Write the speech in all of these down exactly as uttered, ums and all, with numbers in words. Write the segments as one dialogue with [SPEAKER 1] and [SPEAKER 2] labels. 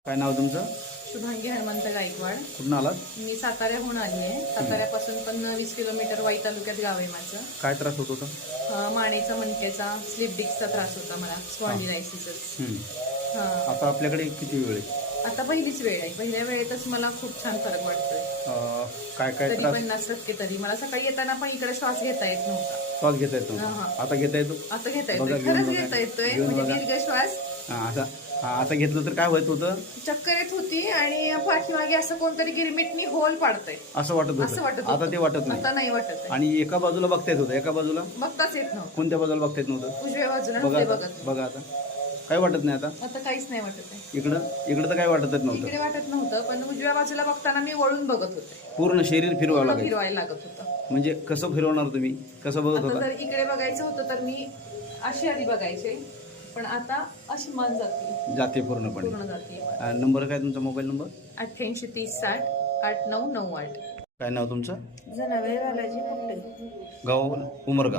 [SPEAKER 1] काय नाव तुमचं?
[SPEAKER 2] शुभांगी हनुमंत गायकवाड.
[SPEAKER 1] कुठून आलात?
[SPEAKER 2] मी साताऱ्याहून आली आहे. साताऱ्यापासून पण वीस किलोमीटर वाई तालुक्यात गाव आहे माझं.
[SPEAKER 1] काय त्रास होत होता?
[SPEAKER 2] अं, मानेचा मणक्याचा स्लिप डिस्कचा त्रास होता मला, स्पॉन्डिलायसिस.
[SPEAKER 1] हम्म.
[SPEAKER 2] हा
[SPEAKER 1] आता आपल्याकडे किती वेळ आहे?
[SPEAKER 2] आता पहिलीच वेळ आहे. पहिल्या वेळेतच मला खूप छान फरक वाटतोय.
[SPEAKER 1] अं, काय काय
[SPEAKER 2] तरी
[SPEAKER 1] त्रास?
[SPEAKER 2] पन्नास टक्के तरी मला सकाळी येताना पण इकडे श्वास घेता येत नव्हता.
[SPEAKER 1] श्वास घेता येतो?
[SPEAKER 2] हा, हा.
[SPEAKER 1] आता घेता येतो?
[SPEAKER 2] आता घेता
[SPEAKER 1] बघा,
[SPEAKER 2] येतोय,
[SPEAKER 1] घेऊन
[SPEAKER 2] खरंच
[SPEAKER 1] बघा.
[SPEAKER 2] घेता येतोय.
[SPEAKER 1] घेऊन
[SPEAKER 2] म्हणजे
[SPEAKER 1] बघा.
[SPEAKER 2] दीर्घ श्वास.
[SPEAKER 1] हा, आता हा, आता घेतलं तर काय होत होतं?
[SPEAKER 2] चक्कर येत होती आणि पाठीमागे असं कोणतरी गिरमिटनी होल पाडतंय
[SPEAKER 1] असं वाटत
[SPEAKER 2] असं
[SPEAKER 1] होतं?
[SPEAKER 2] वाटत
[SPEAKER 1] आता
[SPEAKER 2] होतं.
[SPEAKER 1] ते वाटत नाही.
[SPEAKER 2] आता नाही वाटत आहे.
[SPEAKER 1] आणि एका बाजूला बघता येत होतं? एका बाजूला
[SPEAKER 2] बघताच येत नव्हतं.
[SPEAKER 1] कोणत्या बाजूला बघता येत नव्हतं?
[SPEAKER 2] उजव्या बाजूला
[SPEAKER 1] बघा
[SPEAKER 2] पुढे
[SPEAKER 1] आता,
[SPEAKER 2] बघत
[SPEAKER 1] बघा आता काय वाटत नाही आता?
[SPEAKER 2] आता काहीच नाही वाटत आहे.
[SPEAKER 1] इकडं इकडं तर काय वाटतच नव्हतं?
[SPEAKER 2] इकडे वाटत नव्हतं, पण उजव्या बाजूला बघताना मी वळून बघत होते.
[SPEAKER 1] पूर्ण शरीर फिरवावं
[SPEAKER 2] पूर्ण
[SPEAKER 1] लागायचं?
[SPEAKER 2] फिरवायला लागत होतं.
[SPEAKER 1] म्हणजे कसं फिरवणार तुम्ही? कसं बघत
[SPEAKER 2] आता
[SPEAKER 1] होता?
[SPEAKER 2] जर इकडे बघायचं होतं तर मी अशी आधी बघायचे, पण आता अशी मान जाते,
[SPEAKER 1] जाते पूर्णपणे.
[SPEAKER 2] पूर्ण जाते.
[SPEAKER 1] आ, नंबर काय तुमचा? Mobile number?
[SPEAKER 2] अठ्ठ्याऐंशी तीस साठ आठ नऊ नऊ आठ.
[SPEAKER 1] काय नाव तुमचं?
[SPEAKER 3] जनावे बालाजी कुठे
[SPEAKER 1] गाव उमरगा.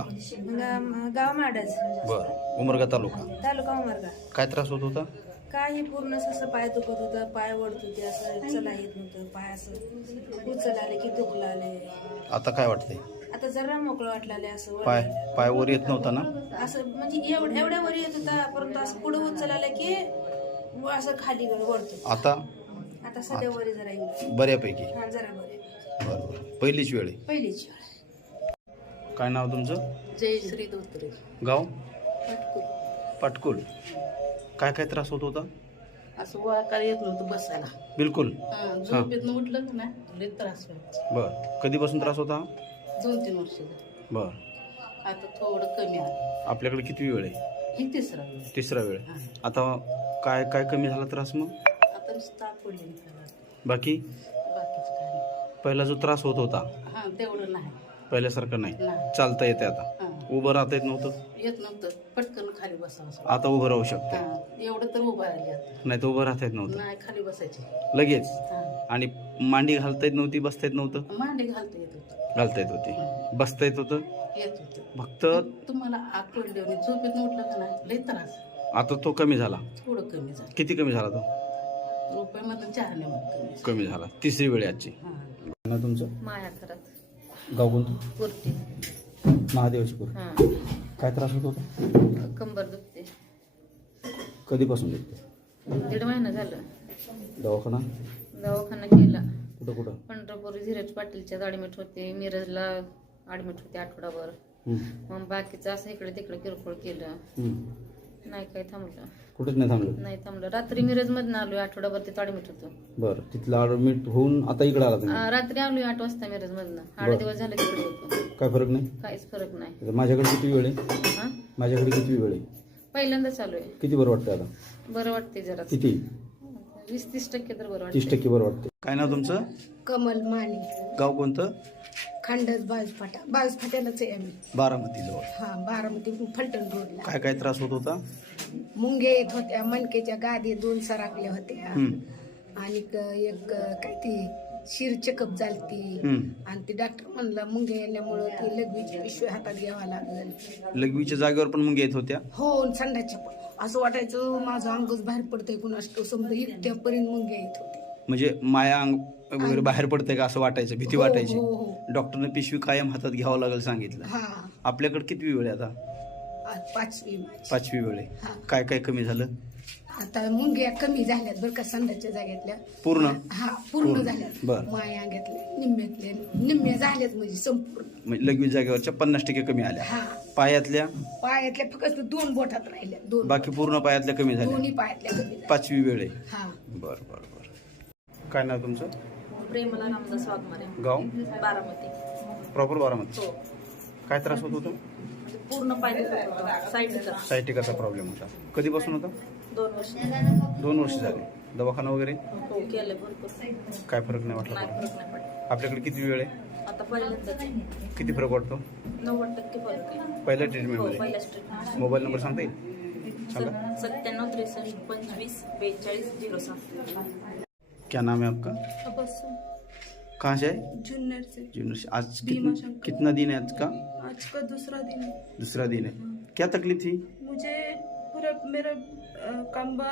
[SPEAKER 3] गाव माडज,
[SPEAKER 1] बर, उमरगा तालुका.
[SPEAKER 3] तालुका उमरगा.
[SPEAKER 1] काय त्रास होत होता?
[SPEAKER 3] काही पूर्ण असं पाय दुखत होतं, पाय वडत होते, असं चला येत नव्हतं, पाय असं उचल आले की दुखलं आले.
[SPEAKER 1] आता काय वाटतंय?
[SPEAKER 3] आता जरा मोकळं वाटलं असं वर
[SPEAKER 1] पाय
[SPEAKER 3] यायला.
[SPEAKER 1] पाय वर येत नव्हता ना?
[SPEAKER 3] असं म्हणजे एवढ्या एवढ्या वर येत होता, परंतु असं पुढे उचल आलं की व असं खाली वडतो.
[SPEAKER 1] आता
[SPEAKER 3] आता सध्या वरी जरा येईल,
[SPEAKER 1] बऱ्यापैकी?
[SPEAKER 3] हा जरा बरे.
[SPEAKER 1] बरोबर, पहिलीच वेळ आहे.
[SPEAKER 3] पहिलीच वेळ.
[SPEAKER 1] काय नाव तुमचं?
[SPEAKER 2] जय श्री धोत्रे.
[SPEAKER 1] गाव?
[SPEAKER 2] पाटकुल.
[SPEAKER 1] पाटकुल. काय काय त्रास होत होता?
[SPEAKER 2] असं वाकार येत नव्हतं बसायला.
[SPEAKER 1] बिलकुल?
[SPEAKER 2] झोपेतनं उठलं का नाही लय त्रास व्हायचा.
[SPEAKER 1] बर, कधीपासून त्रास होता?
[SPEAKER 2] दोन तीन वर्ष झाली.
[SPEAKER 1] बर,
[SPEAKER 2] आता थोडं कमी आलं.
[SPEAKER 1] आपल्याकडे किती वेळ आहे?
[SPEAKER 2] ही तिसरा वेळ.
[SPEAKER 1] तिसरा वेळ.
[SPEAKER 2] हा.
[SPEAKER 1] आता काय काय कमी झाला त्रास मग?
[SPEAKER 2] आता नुसतं ताप पडली त्याला.
[SPEAKER 1] बाकी
[SPEAKER 2] बाकीचं काय नाही.
[SPEAKER 1] पहिला जो त्रास होत होता
[SPEAKER 2] हा तेवढं नाही.
[SPEAKER 1] पहिल्यासारखं नाही?
[SPEAKER 2] नाही.
[SPEAKER 1] चालता येते आता?
[SPEAKER 2] हा.
[SPEAKER 1] उभं राहता येत नव्हतं?
[SPEAKER 2] येत नव्हतं, पटकन खाली बसावं असं.
[SPEAKER 1] आता उभं राहू शकते?
[SPEAKER 2] हा एवढं तर उभं राहिली आता.
[SPEAKER 1] नाही तर उभं राहता येत नव्हतं?
[SPEAKER 2] नाही खाली बसायची.
[SPEAKER 1] लगेच?
[SPEAKER 2] हा
[SPEAKER 1] आणि मांडी घालता येत नव्हती, बसता येत नव्हतं?
[SPEAKER 2] मांडी घालता येत होतं.
[SPEAKER 1] घालता येत होती, बसता येत होतं?
[SPEAKER 2] येत होतं.
[SPEAKER 1] फक्त
[SPEAKER 2] तुम्हाला आग पडली आणि झोपेत उठलं का नाही लय त्रास.
[SPEAKER 1] आता तो कमी झाला?
[SPEAKER 2] थोडं कमी झालं.
[SPEAKER 1] किती कमी झाला तो?
[SPEAKER 2] रुपयामधून चार मध्ये कमी झालं.
[SPEAKER 1] कमी झाला. तिसरी वेळ आहे आजची.
[SPEAKER 2] हा.
[SPEAKER 1] ना तुमचं
[SPEAKER 2] माया करत
[SPEAKER 1] गाव कोणतं?
[SPEAKER 2] कुर्ती.
[SPEAKER 1] महादेवशपूर.
[SPEAKER 2] हा
[SPEAKER 1] काय त्रास होत होता?
[SPEAKER 2] कंबर दुखते.
[SPEAKER 1] कधीपासून दुखते?
[SPEAKER 2] दीड महिना झालं.
[SPEAKER 1] दवाखाना
[SPEAKER 2] दवाखाना केला.
[SPEAKER 1] कुठं कुठं?
[SPEAKER 2] पंढरपूर धीरज पाटीलच्यात ऍडमिट होते, मिरजला ऍडमिट होते आठवडाभर.
[SPEAKER 1] हम्म.
[SPEAKER 2] मग बाकीचं असं इकडे तिकडे किरकोळ केलं,
[SPEAKER 1] हम्म.
[SPEAKER 2] नाही काही थांबलं.
[SPEAKER 1] कुठेच नाही थांबलं?
[SPEAKER 2] नाही थांबलं. रात्री मिरज मधून आलोय, आठवडाभर तिथं ऍडमिट होतो.
[SPEAKER 1] बरं, तिथला ऍडमिट होऊन आता इकडे आला तुम्ही?
[SPEAKER 2] आ, रात्री आलोय आठ वाजता मिरज मधनं. आठ
[SPEAKER 1] बरं.
[SPEAKER 2] दिवस झाले तिकडे होतो.
[SPEAKER 1] काय फरक नाही?
[SPEAKER 2] काहीच फरक नाही.
[SPEAKER 1] आता माझ्याकडे किती वेळ आहे?
[SPEAKER 2] हा
[SPEAKER 1] माझ्याकडे किती वेळ आहे?
[SPEAKER 2] पहिल्यांदाच आलोय.
[SPEAKER 1] किती बरं वाटतं आता?
[SPEAKER 2] बरं वाटते जरा.
[SPEAKER 1] किती?
[SPEAKER 2] वीस तीस टक्के तर बरं
[SPEAKER 1] तीस
[SPEAKER 2] वाटते.
[SPEAKER 1] टक्के बरं वाटते. काय नाव तुमचं?
[SPEAKER 3] कमल माने,
[SPEAKER 1] गाव कोणतं?
[SPEAKER 3] खंडस बावीस फाटा. बावीस फाट्यालाच आहे आम्ही.
[SPEAKER 1] बारामती जवळ.
[SPEAKER 3] हा बारामती फलटण रोडला.
[SPEAKER 1] काय काय त्रास होत होता?
[SPEAKER 3] मुंगे येत होत्या, मणकेच्या गादी दोन सराकल्या होत्या
[SPEAKER 1] हम्म.
[SPEAKER 3] आणि क- एक काय ती शिर चेकअप झालती
[SPEAKER 1] हम्म.
[SPEAKER 3] आणि ती डॉक्टर म्हणला मुंगे येण्यामुळं ती लघवीची पिशवी हातात घ्यावा लागेल.
[SPEAKER 1] लघवीच्या जागेवर पण मुंग्या येत होत्या?
[SPEAKER 3] हो संडाच्या पण असं वाटायचं माझं अंगच बाहेर पडतंय कुणास तो समजा इतक्यापर्यंत मुंगे येत होते.
[SPEAKER 1] म्हणजे माया अंग वगैरे बाहेर पडतंय का असं वाटायचं? भीती
[SPEAKER 3] हो,
[SPEAKER 1] वाटायची?
[SPEAKER 3] हो, हो.
[SPEAKER 1] डॉक्टरने पिशवी कायम हातात घ्यावं लागेल सांगितलं.
[SPEAKER 3] हा
[SPEAKER 1] आपल्याकडे किती वेळ आहे आता?
[SPEAKER 3] आज पाचवी माझी.
[SPEAKER 1] पाचवी वेळ आहे.
[SPEAKER 3] हा.
[SPEAKER 1] काय काय कमी झालं?
[SPEAKER 3] आता मुंग्या कमी झाल्यात बरं का संडाच्या जाग्यातल्या.
[SPEAKER 1] पूर्ण?
[SPEAKER 3] हा पूर्ण
[SPEAKER 1] पूर्ण.
[SPEAKER 3] झाल्यात.
[SPEAKER 1] बरं.
[SPEAKER 3] माया अंगातले निम्म्यातले निम्मे झाल्यात म्हणजे संपूर्ण.
[SPEAKER 1] म्हणजे लघवी जागेवरच्या पन्नास टक्के कमी आल्या.
[SPEAKER 3] हा
[SPEAKER 1] पायातल्या?
[SPEAKER 3] पायातल्या फक्त दोन बोटात राहिल्या. दोन
[SPEAKER 1] बाकी पूर्ण पायातल्या कमी झाल्या?
[SPEAKER 3] दोन्ही पायातल्या कमी झाल्या.
[SPEAKER 1] पाचवी वेळ आहे.
[SPEAKER 3] हा
[SPEAKER 1] बर बर बर. काय नाव तुमचं?
[SPEAKER 2] प्रेमला रामदास वाघमारे.
[SPEAKER 1] गाव?
[SPEAKER 2] बारामती.
[SPEAKER 1] प्रॉपर बारामती.
[SPEAKER 2] हो.
[SPEAKER 1] काय त्रास होत होता?
[SPEAKER 2] म्हणजे पूर्ण पाय साईडचा.
[SPEAKER 1] सायटिकाचा प्रॉब्लेम होता. कधीपासून होता?
[SPEAKER 2] दोन वर्ष.
[SPEAKER 1] दोन वर्ष झाले. दवाखाना वगैरे?
[SPEAKER 2] हो केलं भरपूर.
[SPEAKER 1] काय फरक नाही वाटला?
[SPEAKER 2] नाही फरक नाही पडला.
[SPEAKER 1] आपल्याकडे किती वेळ आहे?
[SPEAKER 2] आता पहिल्यांदाच आहे.
[SPEAKER 1] किती फरक वाटतो
[SPEAKER 2] नव्वद टक्के फरक आहे.
[SPEAKER 1] पहिल्या
[SPEAKER 2] हो
[SPEAKER 1] ट्रीटमेंटमध्ये?
[SPEAKER 2] पहिल्याच ट्रीटमेंट.
[SPEAKER 1] मोबाईल नंबर सांगता येईल? सांगा.
[SPEAKER 2] सत्त्याण्णव त्रेसष्ट पंचवीस बेचाळीस झिरो सात.
[SPEAKER 1] क्या नाम है आपका?
[SPEAKER 3] तबस्सुम
[SPEAKER 1] कहाँ से है?
[SPEAKER 3] जुन्नर से।
[SPEAKER 1] जुन्नर से। आज
[SPEAKER 3] भीमा
[SPEAKER 1] कितना,
[SPEAKER 3] शंकर।
[SPEAKER 1] कितना दिन है आज का?
[SPEAKER 3] आज का दूसरा दिन है।
[SPEAKER 1] दूसरा दिन है। क्या तकलीफ थी?
[SPEAKER 3] मुझे पूरा मेरा अ, कंबर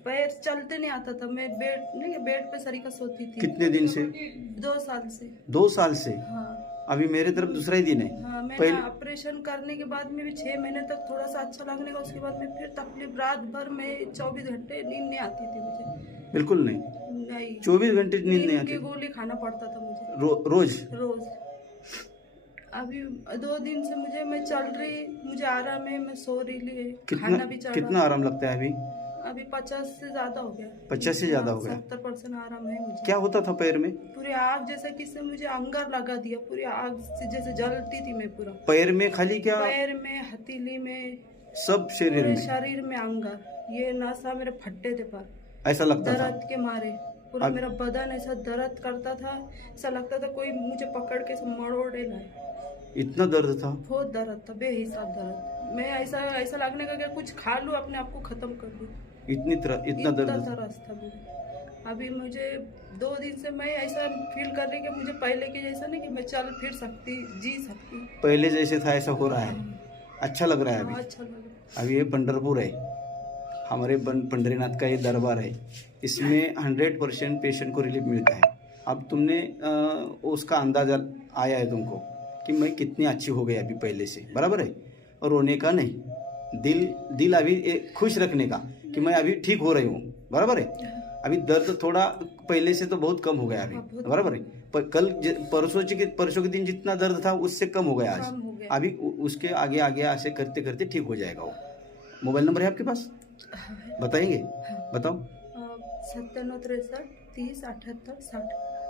[SPEAKER 3] पैर चलते नहीं आता था। मैं बेड नहीं बेड पे सरीका सोती थी।
[SPEAKER 1] कितने दिन से?
[SPEAKER 3] दो साल से।
[SPEAKER 1] दो साल से?
[SPEAKER 3] हाँ।
[SPEAKER 1] अभी मेरे तरफ दूसरा ही दिन है।
[SPEAKER 3] हाँ, मैंने
[SPEAKER 1] पहले
[SPEAKER 3] ऑपरेशन करने के बाद में भी छह महीने तक थोड़ा सा अच्छा लगने का, उसके बाद में फिर तकलीफ, रात भर में चौबीस घंटे नींद नहीं आती थी मुझे।
[SPEAKER 1] बिल्कुल नहीं?
[SPEAKER 3] नहीं,
[SPEAKER 1] चौबीस घंटे नींद नहीं
[SPEAKER 3] नींद
[SPEAKER 1] आती?
[SPEAKER 3] की गोली खाना पड़ता था मुझे
[SPEAKER 1] रो, रोज
[SPEAKER 3] रोज। अभी दो दिन से मुझे मैं चल रही, मुझे आराम है, मैं सो रही ली,
[SPEAKER 1] कितना
[SPEAKER 3] खाना भी चल
[SPEAKER 1] कितना
[SPEAKER 3] रहा।
[SPEAKER 1] आराम लगता है अभी?
[SPEAKER 3] अभी पचास से ज्यादा हो गया।
[SPEAKER 1] पचास से ज्यादा हो गया?
[SPEAKER 3] सत्तर परसेंट आराम है मुझे।
[SPEAKER 1] क्या होता था पैर में?
[SPEAKER 3] पूरी आग जैसे किसने मुझे अंगार लगा दिया, पूरी आग से जैसे जलती थी मैं पूरा।
[SPEAKER 1] पैर में खाली क्या?
[SPEAKER 3] पैर में, हथेली में,
[SPEAKER 1] सब शरीर
[SPEAKER 3] पूरे
[SPEAKER 1] में?
[SPEAKER 3] शरीर में अंगार, ये नसा मेरे फट्टे थे पर
[SPEAKER 1] ऐसा लगता था?
[SPEAKER 3] दर्द के मारे पूरा
[SPEAKER 1] अब-
[SPEAKER 3] मेरा बदन ऐसा दर्द करता था, ऐसा लगता था कोई मुझे पकड़ के ऐसा मरोड़े लाए।
[SPEAKER 1] इतना दर्द था?
[SPEAKER 3] बहुत दर्द था, बेहिसाब दर्द। मैं ऐसा ऐसा लगने का क्या कुछ खा लूं अपने आप को खत्म कर दूं,
[SPEAKER 1] इतनी तरह इतना दर्द था?
[SPEAKER 3] तरस था मुझे। अभी मुझे दो दिन से मैं ऐसा फील कर रही कि मुझे पहले के जैसा नहीं कि मैं चल फिर सकती, जी सकती।
[SPEAKER 1] पहले जैसे था ऐसा हो रहा है? अच्छा लग रहा है
[SPEAKER 3] हाँ,
[SPEAKER 1] अभी?
[SPEAKER 3] अच्छा लगा।
[SPEAKER 1] अभी ये पंढरपुर है, हमारे बन- पंढरीनाथ का ये दरबार है। इसमें हंड्रेड परसेंट पेशेंट को रिलीफ मिलता है। अब तुमने अ, उसका अंदाजा आया है तुमको कि मैं कितनी अच्छी हो गई अभी पहले से, बराबर है? और रोने का नहीं, दिल दिल अभी ए, खुश रखने का कि मैं अभी ठीक हो रही हूँ, बराबर है? अभी दर्द थोड़ा पहले से तो बहुत कम हो गया अभी, बराबर है? पर कल ज- परसों के परसों के दिन जितना दर्द था उससे कम हो गया
[SPEAKER 3] कम
[SPEAKER 1] आज।
[SPEAKER 3] हो गया।
[SPEAKER 1] अभी उ- उसके आगे आगे ऐसे करते करते ठीक हो जाएगा वो। मोबाइल नंबर है आपके पास? बताएंगे? बताओ।
[SPEAKER 3] सत्त्याण्णव त्रेसष्ट तीस अठ्याहत्तर साठ।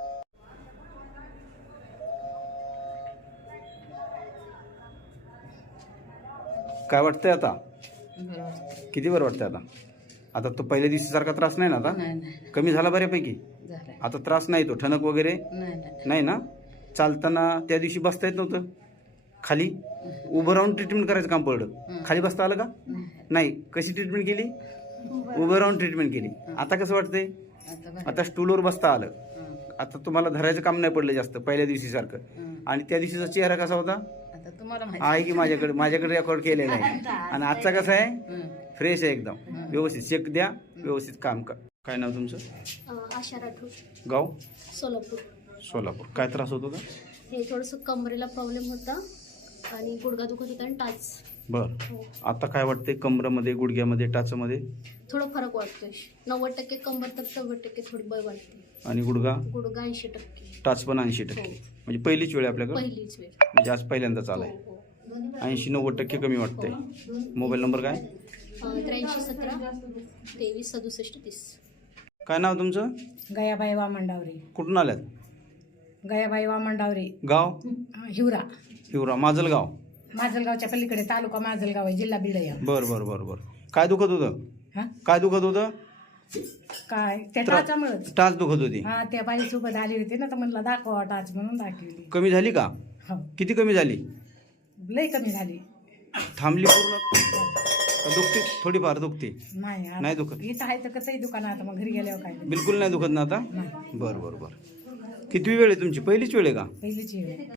[SPEAKER 1] काय वाटतंय आता?
[SPEAKER 4] बरं वाटतं.
[SPEAKER 1] किती बरं वाटतंय आता? आता तो पहिल्या दिवशी सारखा त्रास नाही ना आता?
[SPEAKER 4] नाही नाही
[SPEAKER 1] कमी झाला बऱ्यापैकी?
[SPEAKER 4] झालंय.
[SPEAKER 1] आता त्रास नाही, तो ठणक वगैरे
[SPEAKER 4] नाही नाही
[SPEAKER 1] नाही ना? चालताना त्या दिवशी बसता येत नव्हतं, खाली उभं राहून ट्रीटमेंट करायचं काम पडलं, खाली बसता आलं का?
[SPEAKER 4] नाही.
[SPEAKER 1] नाही. कशी ट्रीटमेंट केली? उभं राहून ट्रीटमेंट केली. आता कसं वाटतंय?
[SPEAKER 4] आता बरं.
[SPEAKER 1] आता स्टूलवर बसता आलं,
[SPEAKER 4] हं,
[SPEAKER 1] आता तुम्हाला धरायचं काम नाही पडलं जास्त पहिल्या दिवशी सारखं.
[SPEAKER 4] हं.
[SPEAKER 1] आणि त्या दिवशीचा चेहरा कसा होता?
[SPEAKER 4] आता तुम्हाला माहिती.
[SPEAKER 1] आहे की माझ्याकडे माझ्याकडे रेकॉर्ड केलेला आहे. आणि आजचा कसा आहे?
[SPEAKER 4] हं.
[SPEAKER 1] फ्रेश आहे एकदम, व्यवस्थित चेक द्या, व्यवस्थित काम कर. काय नाव तुमचं?
[SPEAKER 5] अ, आशा राठोड,
[SPEAKER 1] गाव?
[SPEAKER 5] सोलापूर.
[SPEAKER 1] सोलापूर. काय त्रास होत होता?
[SPEAKER 5] हे थोडंसं कमरेला प्रॉब्लेम होता आणि गुडघा दुखत होता आणि टाच.
[SPEAKER 1] बर.
[SPEAKER 5] हो.
[SPEAKER 1] आता काय वाटते कमरामध्ये, गुडघ्यामध्ये, टाचामध्ये?
[SPEAKER 5] थोडा फरक वाटतोय. नव्वद टक्के कंबर तर नव्वद टक्के थोडी बळ वाटते.
[SPEAKER 1] आणि गुडघा?
[SPEAKER 5] गुडघा ऐंशी टक्के.
[SPEAKER 1] टाच पण ऐंशी टक्के. म्हणजे पहिलीच वेळ आहे आपल्याकडे?
[SPEAKER 5] पहिलीच वेळ.
[SPEAKER 1] म्हणजे आज पहिल्यांदाच आलाय.
[SPEAKER 5] हो, हो.
[SPEAKER 1] ऐंशी नव्वद टक्के कमी वाटतंय. मोबाईल नंबर काय?
[SPEAKER 5] अ, त्र्याऐंशी सतरा तेवीस सदुसष्ट तीस.
[SPEAKER 1] काय नाव तुमचं?
[SPEAKER 6] गयाबाई वामनडावरे.
[SPEAKER 1] कुठून आल्यात?
[SPEAKER 6] गयाबाई वामनडावरे.
[SPEAKER 1] गाव?
[SPEAKER 6] हिवरा.
[SPEAKER 1] हिवरा. माजलगाव?
[SPEAKER 6] माजलगावच्या पलीकडे तालुका माजलगाव आहे, जिल्हा बीड आहे.
[SPEAKER 1] बर बर बर बर. काय दुखत होतं?
[SPEAKER 6] हा
[SPEAKER 1] काय दुखत होतं?
[SPEAKER 6] काय त्या
[SPEAKER 1] त्रा-
[SPEAKER 6] टाचामुळेच.
[SPEAKER 1] टाच दुखत होती.
[SPEAKER 6] हा त्या बाई सोबत आली होती ना, तर म्हणलं दाखवा टाच म्हणून दाखवली.
[SPEAKER 1] कमी झाली का?
[SPEAKER 6] हो,
[SPEAKER 1] किती कमी झाली?
[SPEAKER 6] लई कमी झाली.
[SPEAKER 1] थांबली पूर्ण? का दुखती? थोडीफार दुखती?
[SPEAKER 6] नाही आता-
[SPEAKER 1] नाही दुखत?
[SPEAKER 6] इथं आहे तर कसंही दुकान आता, मग घरी गेल्यावर काय
[SPEAKER 1] बिलकुल नाही दुखत ना आता?
[SPEAKER 6] नाही.
[SPEAKER 1] बर बर बर. कितवी वेळ आहे तुमची? पहिलीच वेळ आहे का?
[SPEAKER 6] पहिलीची वेळ.